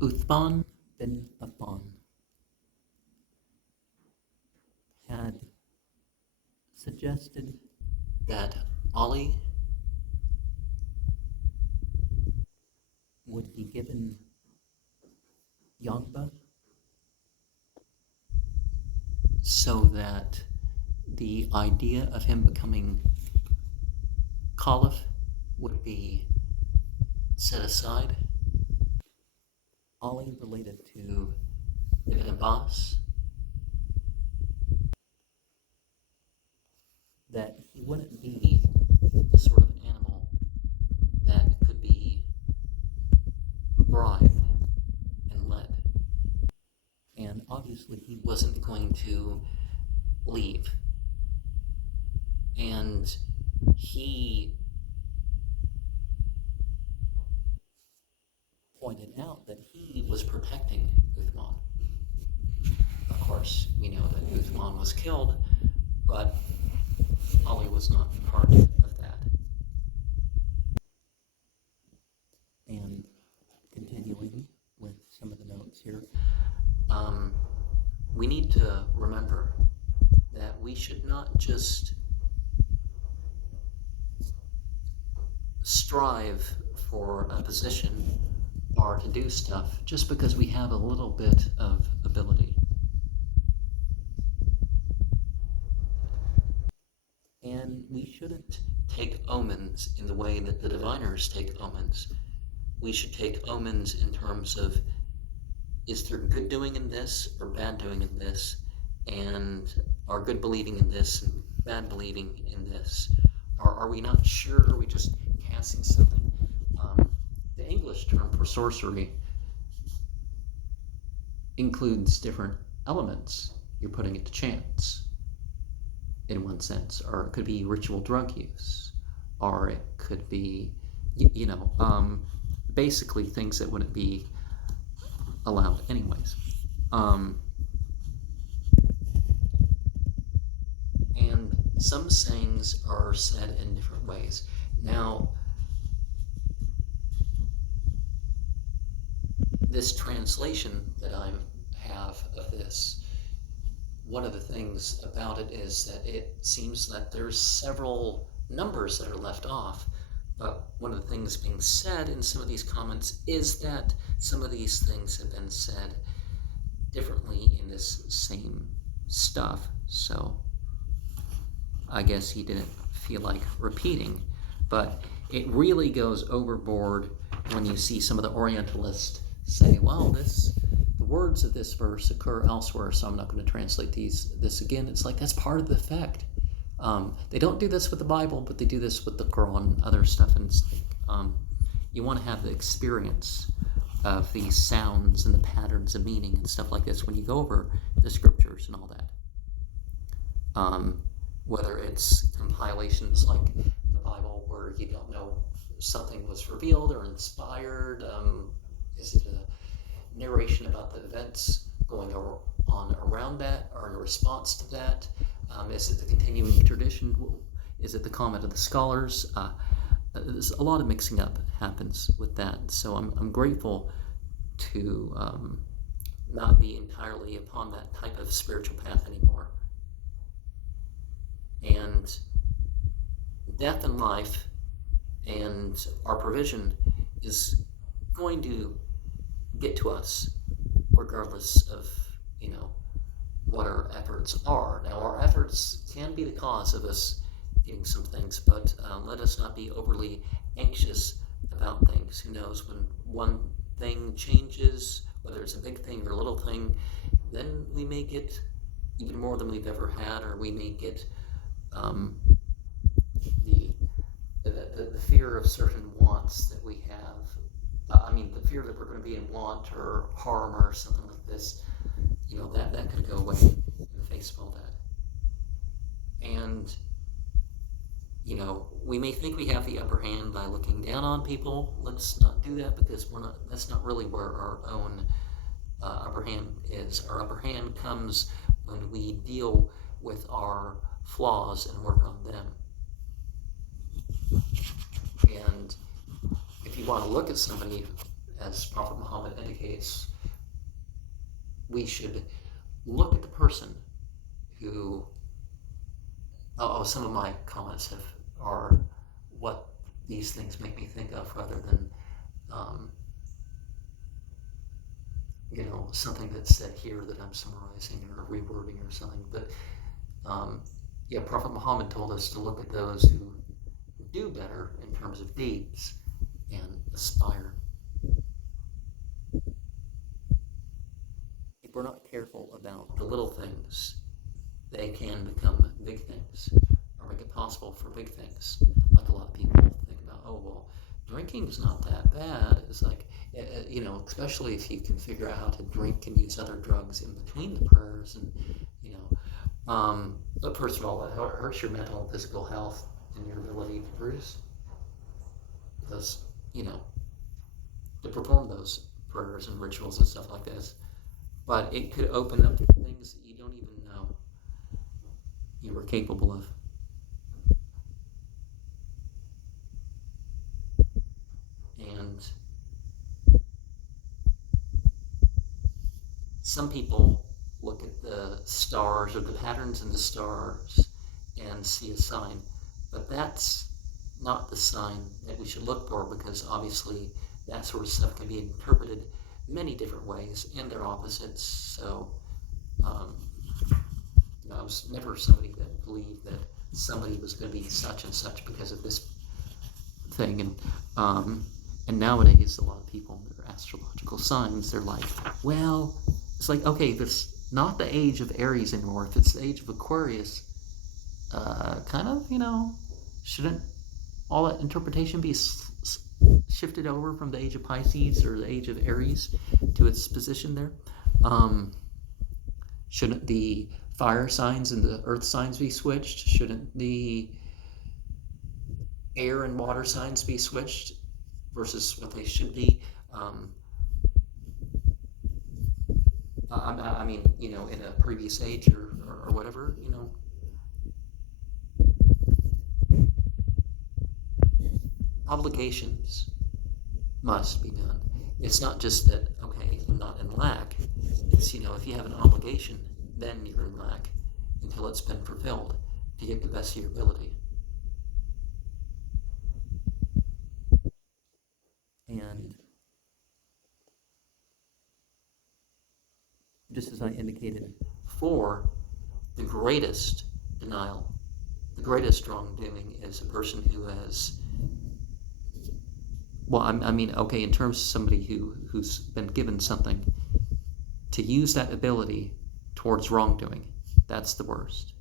Uthman bin Affan had suggested that Ali would be given Yangba so that the idea of him becoming caliph would be set aside. Ali related to Ibn Abbas that he wouldn't be the sort of animal that could be bribed and led. And obviously, he wasn't going to leave. And he pointed out that he was protecting Uthman. Of course, we know that Uthman was killed, but Ali was not part of that. And continuing with some of the notes here, we need to remember that we should not just strive for a position or to do stuff just because we have a little bit of ability. And we shouldn't take omens in the way that the diviners take omens. We should take omens in terms of, is there good doing in this or bad doing in this? And are good believing in this and bad believing in this? Or are we not sure? Are we just casting something? The English term for sorcery includes different elements. You're putting it to chance in one sense, or it could be ritual drug use, or it could be, basically things that wouldn't be allowed anyways. And some sayings are said in different ways. Now, this translation that I have of this, one of the things about it is that it seems that there's several numbers that are left off. But one of the things being said in some of these comments is that some of these things have been said differently in this same stuff. So I guess he didn't feel like repeating. But it really goes overboard when you see some of the Orientalists say, well, the words of this verse occur elsewhere, so I'm not going to translate this again. It's like, that's part of the effect. They don't do this with the Bible, but they do this with the Quran and other stuff. And it's like, you want to have the experience of these sounds and the patterns of meaning and stuff like this when you go over the scriptures and all that. Whether it's compilations like the Bible where you don't know something was revealed or inspired, is it a narration about the events going on around that or in response to that? Is it the continuing tradition? Is it the comment of the scholars? There's a lot of mixing up happens with that. So I'm grateful to not be entirely upon that type of spiritual path anymore. And death and life and our provision is going to get to us regardless of, what our efforts are. Now, our efforts can be the cause of us getting some things, but let us not be overly anxious about things. Who knows, when one thing changes, whether it's a big thing or a little thing, then we may get even more than we've ever had, or we may get the fear of certain wants that we have. The fear that we're going to be in want or harm or something like this, that could go away in the face of all that. And, we may think we have the upper hand by looking down on people. Let's not do that, because that's not really where our own upper hand is. Our upper hand comes when we deal with our flaws and work on them. And if you want to look at somebody as Prophet Muhammad indicates, we should look at the person who, some of my comments are what these things make me think of rather than, something that's said here that I'm summarizing or rewording or something. But Prophet Muhammad told us to look at those who do better in terms of deeds and aspire. If we're not careful about the little things, they can become big things or make it possible for big things. Like a lot of people think about, oh, well, drinking's not that bad. It's like, especially if you can figure out how to drink and use other drugs in between the prayers, and but first of all, it hurts your mental and physical health and your ability to produce those, to perform those prayers and rituals and stuff like this. But it could open up things that you don't even know you were capable of. And some people look at the stars or the patterns in the stars and see a sign, but that's not the sign that we should look for, because obviously that sort of stuff can be interpreted many different ways and their opposites. So I was never somebody that believed that somebody was going to be such and such because of this thing. And nowadays, a lot of people, their astrological signs, they're like, well, it's like, okay, if it's not the age of Aries anymore, if it's the age of Aquarius, shouldn't all that interpretation be shifted over from the age of Pisces or the age of Aries to its position there? Shouldn't the fire signs and the earth signs be switched? Shouldn't the air and water signs be switched versus what they should be? In a previous age or whatever, Obligations must be done. It's not just that, okay, I'm not in lack. It's, if you have an obligation, then you're in lack until it's been fulfilled to get the best of your ability. And just as I indicated before, the greatest denial, the greatest wrongdoing is a person who has, in terms of somebody who's been given something, to use that ability towards wrongdoing, that's the worst.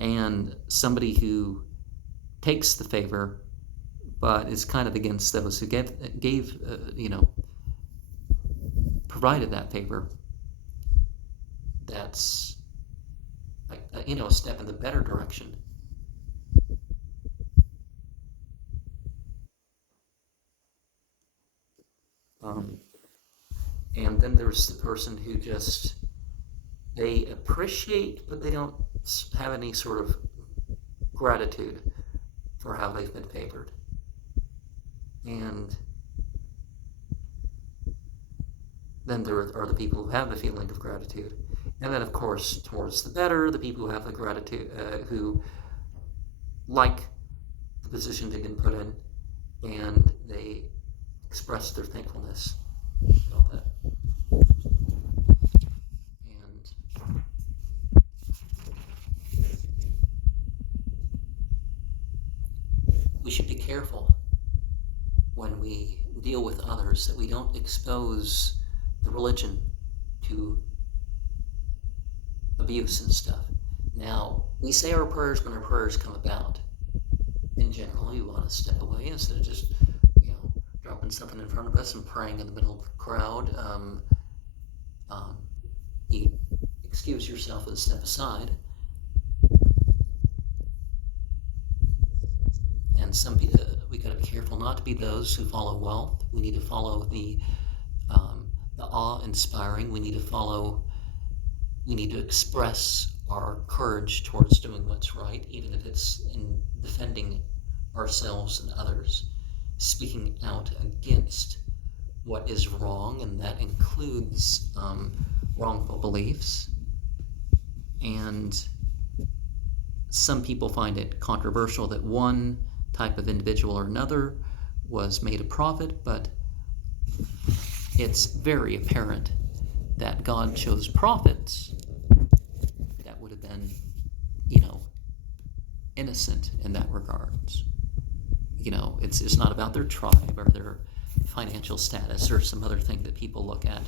And somebody who takes the favor but is kind of against those who provided that favor, that's a step in the better direction. And then there's the person who just, they appreciate, but they don't have any sort of gratitude for how they've been favored. And then there are the people who have the feeling of gratitude. And then, of course, towards the better, the people who have the gratitude, who like the position they've been put in, and they express their thankfulness about that. And we should be careful when we deal with others that we don't expose the religion to abuse and stuff. Now, we say our prayers when our prayers come about. In general, you want to step away instead of just, dropping something in front of us and praying in the middle of the crowd. You excuse yourself and step aside. And some people, we got to be careful not to be those who follow wealth. We need to follow the awe-inspiring. We need to express our courage towards doing what's right, even if it's in defending ourselves and others. speaking out against what is wrong, and that includes wrongful beliefs. And some people find it controversial that one type of individual or another was made a prophet, but it's very apparent that God chose prophets that would have been, innocent in that regards. It's not about their tribe or their financial status or some other thing that people look at.